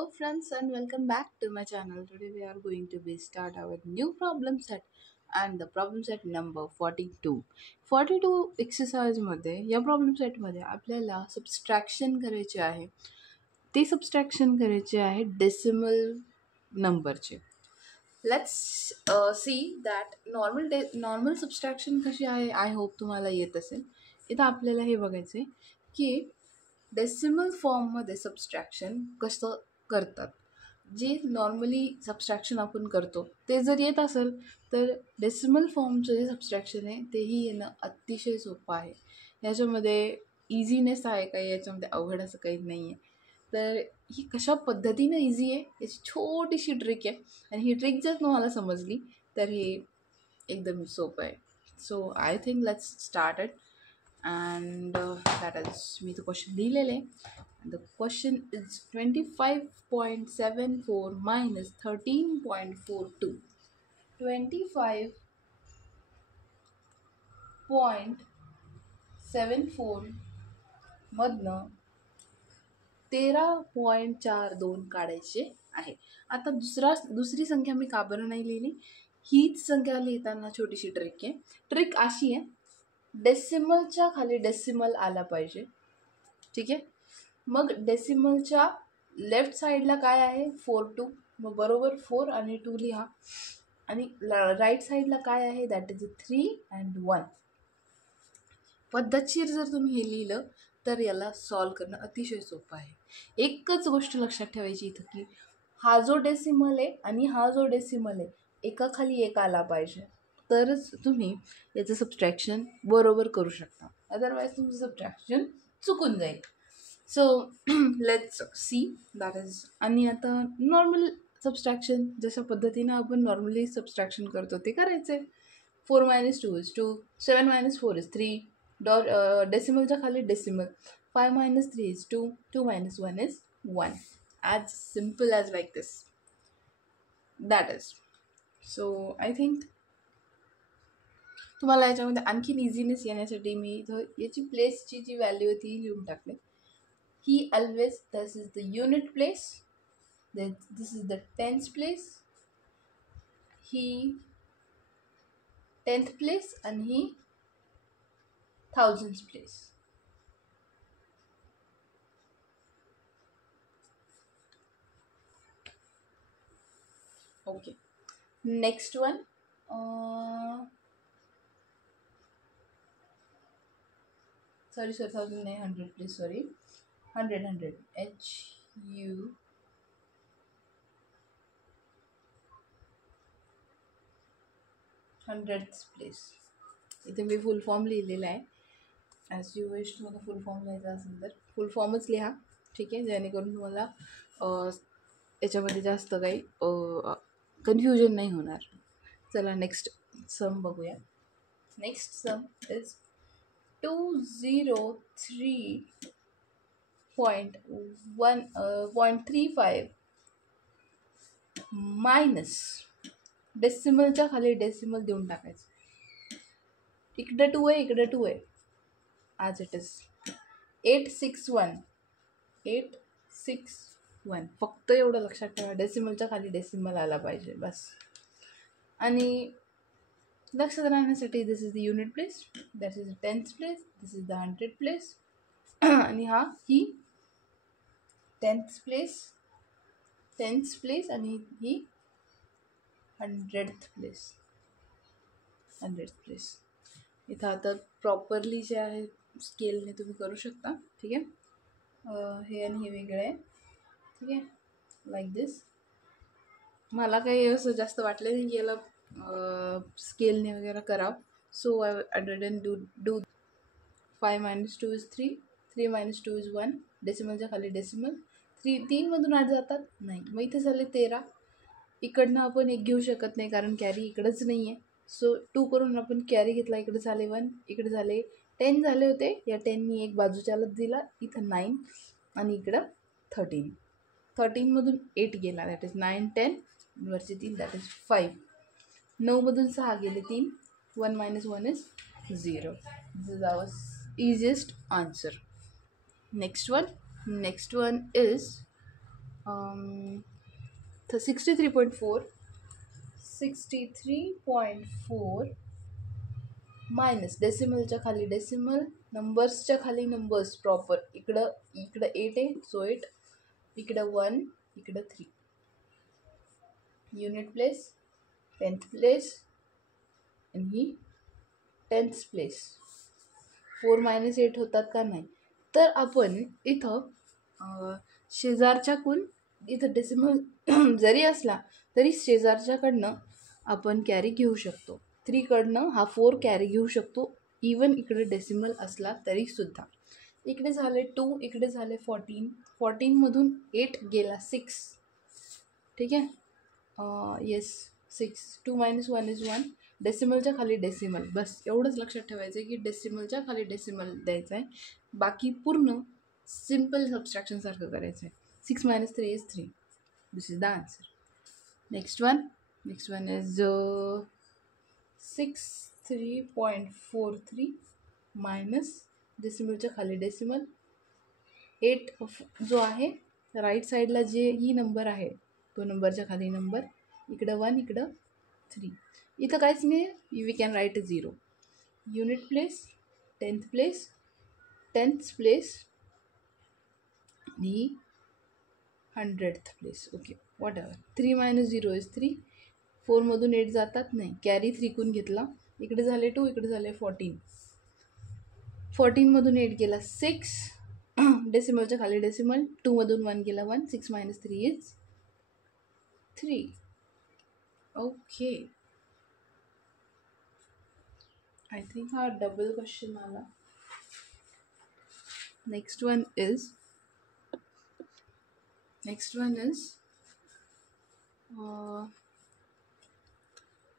Hello friends and welcome back to my channel. Today we are going to be start our new problem set and the problem set number 42. 42 exercise मध्ये या problem set मध्ये आपल्याला subtraction करायचे आहे. ते subtraction करायचे आहे decimal नंबरचे. Let's see that normal subtraction कशी आहे. आय होप तुम्हाला येत असेल. इथं आपल्याला हे बघायचं आहे की डेसिमल फॉर्ममध्ये सबस्ट्रॅक्शन कसं करतात. जे नॉर्मली सबस्ट्रॅक्शन आपण करतो ते जर येत असेल तर डेसिमल फॉर्मचं जे सबस्ट्रॅक्शन आहे तेही येणं अतिशय सोपं आहे. याच्यामध्ये इझीनेस आहे काही, याच्यामध्ये अवघड असं काही नाही आहे. तर ही कशा पद्धतीनं इझी आहे याची छोटीशी ट्रिक आहे आणि ही ट्रिक जर तुम्हाला समजली तर ही एकदम सोपं आहे. So I think let's start it. And that is मी तो क्वेश्चन लिहिलेले आहे. The question is 25.74 minus 13.42. 25.74 मधनं 13.42 काढायचे आहे. आता दुसरी संख्या मी का बरं नाही लिहिली, हीच संख्या लिहिताना छोटीशी ट्रिक आहे. ट्रिक अशी आहे, डेसिमलच्या खाली डेसिमल आला पाहिजे. ठीक आहे. मग डेसिमलच्या लेफ्ट साईडला काय आहे 42, मग बरोबर 4 आणि 2 लिहा. आणि राईट साईडला काय आहे दॅट इज 3 and 1. पद्धतशीर जर तुम्ही हे लिहिलं तर याला सॉल्व करणं अतिशय सोपं आहे. एकच गोष्ट लक्षात ठेवायची इथं की हा जो डेसिमल आहे आणि हा जो डेसिमल आहे एकाखाली एक आला पाहिजे, तरच तुम्ही याचं सबस्ट्रॅक्शन बरोबर करू शकता. अदरवाईज तुमचं सबस्ट्रॅक्शन चुकून जाईल. So let's see that is. आणि आता नॉर्मल सबस्ट्रॅक्शन जशा पद्धतीनं आपण नॉर्मली सबस्ट्रॅक्शन करतो ते करायचं आहे. 4 - 2 is 2, 7 - 4 is 3, डेसिमलच्या खाली decimal. 5 - 3 is 2, 2 - 1 is 1. As simple as like this. That is. So I think तुम्हाला याच्यामध्ये आणखीन इझीनेस येण्यासाठी मी इथं याची प्लेसची जी व्हॅल्यू आहे ती लिहून टाकले. ही always this is the unit place, this is the tense place, he 10th place आणि ही 1000th place. Okay. Next one, sorry 1000 नाही, 100 please, sorry 100 HU 100th place. इथे मी फुल फॉर्म लिहिलेला आहे. ॲज यू विश तुम्हाला फुल फॉर्म लिहायचा असेल तर फुल फॉर्मच लिहा. ठीक आहे, जेणेकरून तुम्हाला याच्यामध्ये जास्त काही कन्फ्युजन नाही होणार. चला नेक्स्ट सम बघूया. नेक्स्ट सम इज 203.35 मायनस डेसिमलच्या खाली डेसिमल देऊन टाकायचं. इकडे 2 आहे, इकडे 2 आहे, ॲज इट इज 861. फक्त एवढं लक्षात ठेवा, डेसिमलच्या खाली डेसिमल आला पाहिजे बस. आणि लक्षात राहण्यासाठी this is the unit place, that is the 10th place, this is the 100th place आणि ही 10th प्लेस आणि ही 100th प्लेस. इथं आता प्रॉपरली जे आहे स्केलने तुम्ही करू शकता. ठीक आहे. हे आणि हे वेगळं आहे. ठीक आहे, लाईक दिस. मला काही असं जास्त वाटलं नाही की याला स्केलने वगैरे करावं. So I didn't do 5 - 2 is 3, 3 - 2 is 1. डेसिमलच्या खाली डेसिमल. 3 मधून 8 जातात नाही, मग इथे झाले 13. इकडनं आपण एक घेऊ शकत नाही कारण कॅरी इकडंच नाही आहे. सो 2 करून आपण कॅरी घेतला, इकडे झाले 1, इकडे झाले 10 झाले होते. या 10नी एक बाजूच्यालाच दिला, इथं 9 आणि इकडं 13. 13 मधून 8 गेला, दॅट इज 9, 10 वरचे 3 दॅट इज 5. 9 मधून 6 गेले 3, 1 - 1 is 0. This is our easiest answer. Next one is तर 63.4 मायनस डेसिमलच्या खाली डेसिमल, नंबर्सच्या खाली नंबर्स प्रॉपर. इकडं इकडं 8 आहे, सो 8, इकडं 1, इकडं 3. युनिट प्लेस 10th प्लेस आणि ही 10th प्लेस. 4 - 8 होतात का नाही. तर आपण इथं शेजारच्या इथं डेसिमल जरी असला तरी शेजारच्याकडनं आपण कॅरी घेऊ शकतो. 3 कडनं हा 4 कॅरी घेऊ शकतो, इवन इकडे डेसिमल असला तरीसुद्धा. इकडे झाले 2, इकडे झाले 14. 14मधून 8 गेला 6. ठीक आहे. येस 6. 2 - 1 is 1. डेसिमलच्या खाली डेसिमल. बस एवढंच लक्षात ठेवायचं आहे की डेसिमलच्या खाली डेसिमल द्यायचं आहे. बाकी पूर्ण सिम्पल सबस्ट्रॅक्शनसारखं करायचं आहे. 6 - 3 is 3. This is the answer. Next one is 63.43 minus डेसिमलच्या खाली डेसिमल 8 जो आहे राईट साईडला जे ही नंबर आहे तो नंबरच्या खाली नंबर, इकडं 1, इकडं 3. इथं काहीच नाही, we can write 0. Unit place 10th place, 10th place आणि 100th place. Okay, whatever. 3 - 0 is 3. 4मधून 8 जातात नाही, कॅरी 3 कून घेतला. इकडे झाले 2, इकडे झाले 14. 14मधून 8 गेला 6. डेसिमलच्या खाली डेसिमल. 2मधून 1 गेला 1. 6 - 3 is 3. ओके, आय थिंक हा डबल क्वेश्चन आला. Next one is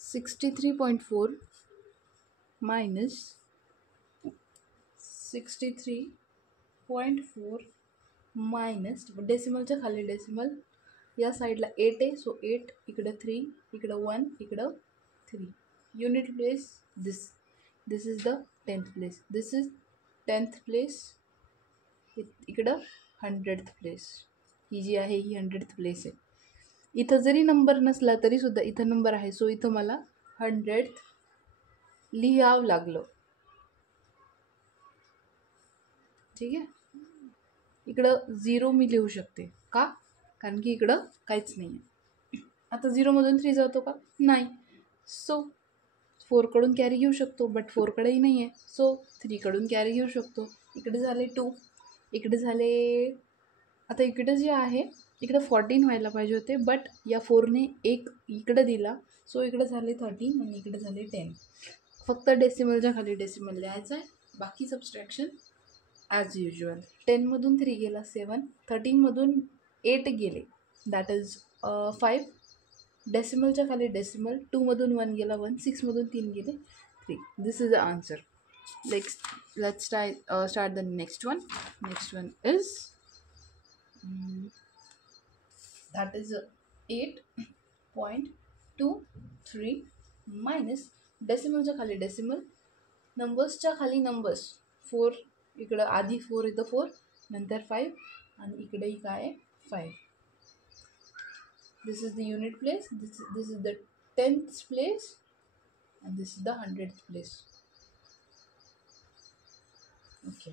63.4 minus 63.4 minus डेसिमलच्या खाली डेसिमल. या साईडला 8 आहे, सो 8, इकडं 3, इकडं 1, इकडं 3. Unit place this is the 10th place. This is 10th place. इकडं 100th प्लेस. ही जी आहे ही 100th प्लेस आहे. इथं जरी नंबर नसला तरीसुद्धा इथं नंबर आहे, सो इथं मला 100th लिहावं लागलं. ठीक आहे. इकडं 0 मी लिहू शकते का, कारण की इकडं काहीच नाही आहे. आता 0मधून 3 जातो का, नाही. सो 4कडून कॅरी घेऊ शकतो, बट 4कडेही नाही आहे, सो 3कडून कॅरी घेऊ शकतो. इकडे झाले 2, इकडे झाले, आता इकडे जे आहे इकडे 14 व्हायला पाहिजे होते, बट या 4ने 1 इकडं दिला, सो इकडे झाले 13 आणि इकडे झाले 10. फक्त डेसिमलच्या खाली डेसिमल लिहायचं आहे, बाकी सबस्ट्रॅक्शन ॲज युजल. 10मधून 3 गेला 7. 13मधून 8 गेले, दॅट इज 5. डेसिमलच्या खाली डेसिमल. 2मधून 1 गेला 1. 6मधून 3 गेले 3. This is the answer. Let's start the next one. Next one is that is 8.23 minus डेसिमलच्या खाली डेसिमल, नंबर्सच्या खाली नंबर्स. 4 इकडं आधी 4 इथं 4, नंतर 5 आणि इकडेही काय आहे 5. This is the unit place. This is the 10th place and this is the 100th place. Okay.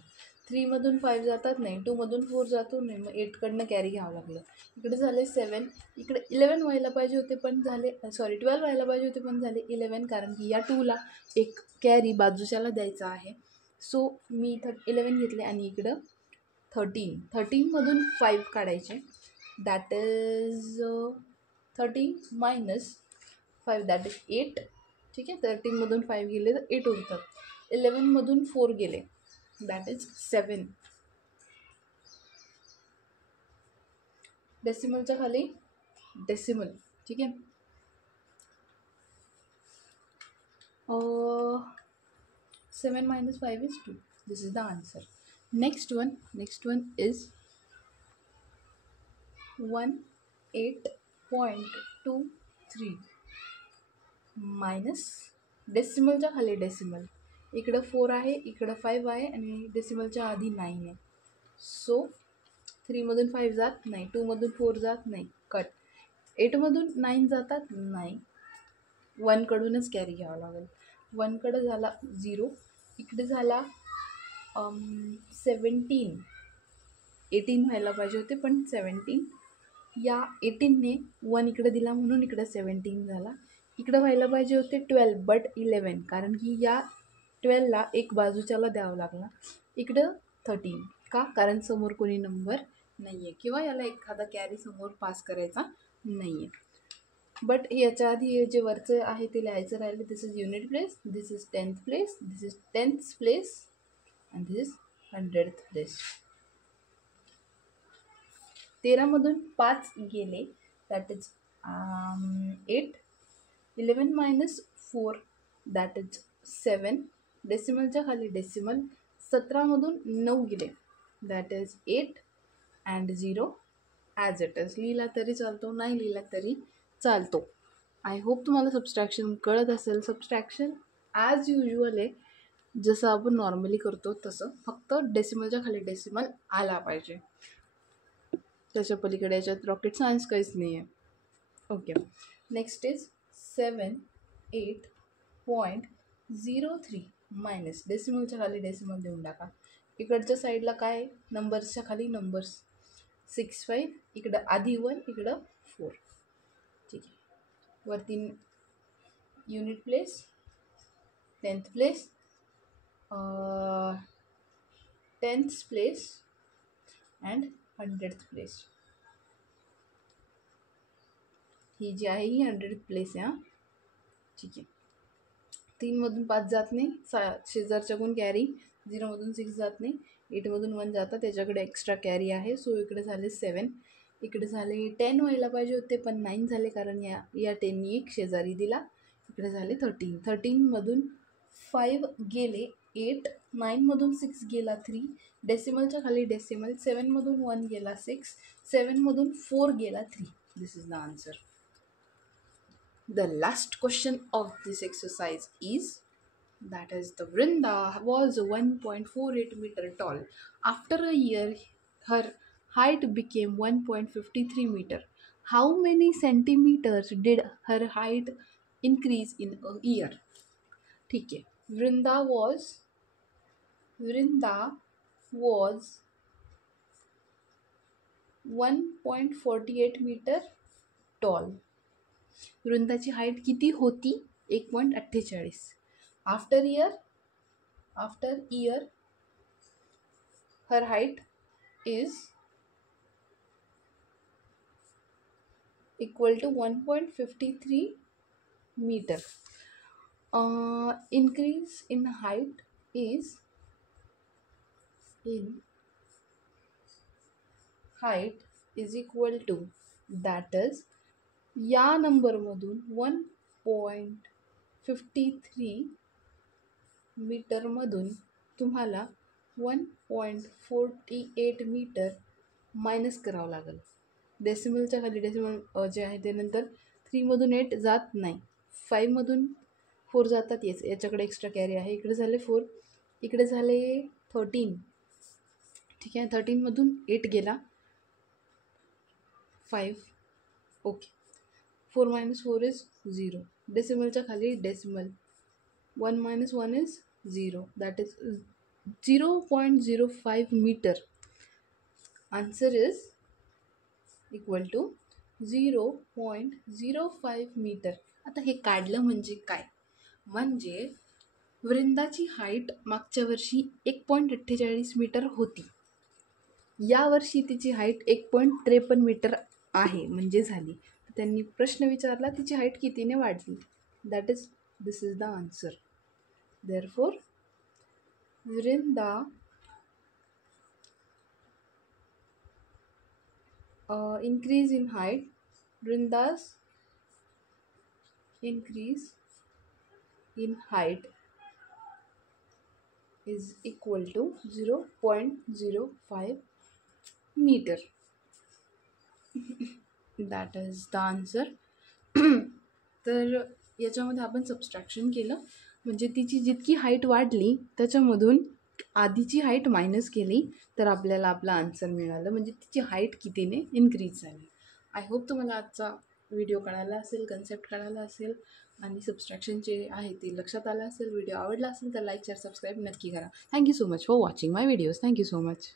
3मधून 5 जातात नाही, 2मधून 4 जातो नाही, मग 8कडनं कॅरी घ्यावं लागलं. इकडे झाले 7, इकडे 11 व्हायला पाहिजे होते पण झाले 12 व्हायला पाहिजे होते पण झाले 11, कारण की या 2ला एक कॅरी बाजूच्याला द्यायचा आहे. सो मी इथं 11 घेतले आणि इकडं 13. 13मधून 5 काढायचे, that is 13 minus 5, that is 8. ठीक आहे. 13मधून 5 गेले तर 8 उरतात. 11मधून 4 गेले, दॅट इज 7. डेसिमलच्या खाली डेसिमल. ठीक आहे. 7 - 5 is 2. This is the answer. Next one is 18.23 minus डेसिमलच्या खाली डेसिमल. इकडं 4 आहे, इकडं 5 आहे आणि डेसिमलच्या आधी 9 आहे, सो 3मधून 5 जात नाही, 2मधून 4 जात नाही, कट. 8मधून 9 जातात नाही, 1कडूनच कॅरी घ्यावं लागेल. 1कडं झाला 0, इकडे झाला 17. 18 व्हायला पाहिजे होते पण 17. या 18ने 1 इकडे दिला म्हणून इकडे 17 झाला. इकडं व्हायला पाहिजे होते 12 बट 11, कारण की या 12ला एक बाजूच्याला द्यावं लागला. इकडं 13. का? कारण समोर कोणी नंबर नाही आहे किंवा याला एखादा कॅरी समोर पास करायचा नाही आहे. बट याच्या आधी जे वरचं आहे ते लिहायचं राहिलं. This is unit place, this is 10th place, this is 10th place and this is 100th place. 13मधून 5 गेले, that is 8. 11 minus 4 that is 7. डेसिमलच्या खाली डेसिमल. 17मधून 9 गेले, that is 8 and 0 as it is. लिहिला तरी चालतो, नाही लिहिला तरी चालतो. आय होप तुम्हाला सबस्ट्रॅक्शन कळत असेल. सबस्ट्रॅक्शन ॲज युज्युअल आहे, जसं आपण नॉर्मली करतो तसं, फक्त डेसिमलच्या खाली डेसिमल आला पाहिजे. त्याच्या पलीकडे याच्यात रॉकेट सायन्स काहीच नाही आहे. ओके, नेक्स्ट इज 78.03 मायनस डेसिमलच्या खाली डेसिमल देऊन टाका. इकडच्या साईडला काय आहे, नंबर्सच्या खाली नंबर्स. 65, इकडं आधी 1, इकडं 4. ठीक आहे. वरती unit place, 10th place, 10th place and 100th place. ही जी आहे ही 100th प्लेस आहे. ठीक आहे. 3मधून 5 जात नाही, शेजारच्या कोण कॅरी. 0मधून 6 जात नाही, 8मधून 1 जातात, त्याच्याकडे एक्स्ट्रा कॅरी आहे. सो इकडे झाले 7, इकडे झाले 10 व्हायला पाहिजे होते पण 9 झाले, कारण या 10नी एक शेजारी दिला. इकडे झाले 13. 13मधून 5 गेले 8, 9मधून 6 गेला 3, डेसिमलच्या खाली डेसिमल. 7मधून 1 गेला 6, 7मधून 4 गेला 3. This is the answer. The last question of this exercise is, that is, the Vrinda was 1.48 meter tall. After a year, her height became 1.53 meter. How many centimeters did her height increase in a year? ठीक है. Vrinda was 1.48 meter tall. वृंदाची height किती होती? 1.48. After year her height is equal to 1.53 meter. Increase in height is equal to, that is, या नंबरमधून 1.53 मीटरमधून तुम्हाला 1.48 metre minus करावं लागेल. डेसिमलच्या खाली डेसिमल जे आहे ते नंतर 3मधून 8 जात नाही, 5मधून 4 जातात. याच्याकडे एक्स्ट्रा कॅरी आहे. इकडे झाले 4, इकडे झाले 13. ठीक आहे. 13मधून 8 गेला, 5. ओके. 4 minus 4 is 0. डेसिमलच्या खाली decimal. 1 minus 1 is 0. That is 0.05 meter. Answer is equal to 0.05 meter. आता हे काढलं म्हणजे काय? म्हणजे वृंदाची हाईट मागच्या वर्षी 1.48 मीटर होती. यावर्षी तिची हाईट 1.53 मीटर आहे, म्हणजे झाली. त्यांनी प्रश्न विचारला तिची हाईट कितीने वाढली. That is, this is the answer. Therefore Vrinda increase in height, Vrinda's increase in height is equal to 0.05 meter. That is the answer. तर याच्यामध्ये आपण सबस्ट्रॅक्शन केलं, म्हणजे तिची जितकी हाईट वाढली त्याच्यामधून आधीची हाईट मायनस केली तर आपल्याला आपला आन्सर मिळालं, म्हणजे तिची हाईट कितीने इन्क्रीज झाली. आय होप तुम्हाला आजचा व्हिडिओ कळाला असेल, कन्सेप्ट कळाला असेल आणि सबस्ट्रॅक्शनचे आहे ते लक्षात आलं असेल. व्हिडिओ आवडला असेल तर लाईक शेअर सबस्क्राईब नक्की करा. Thank you so much for watching my videos. Thank you so much.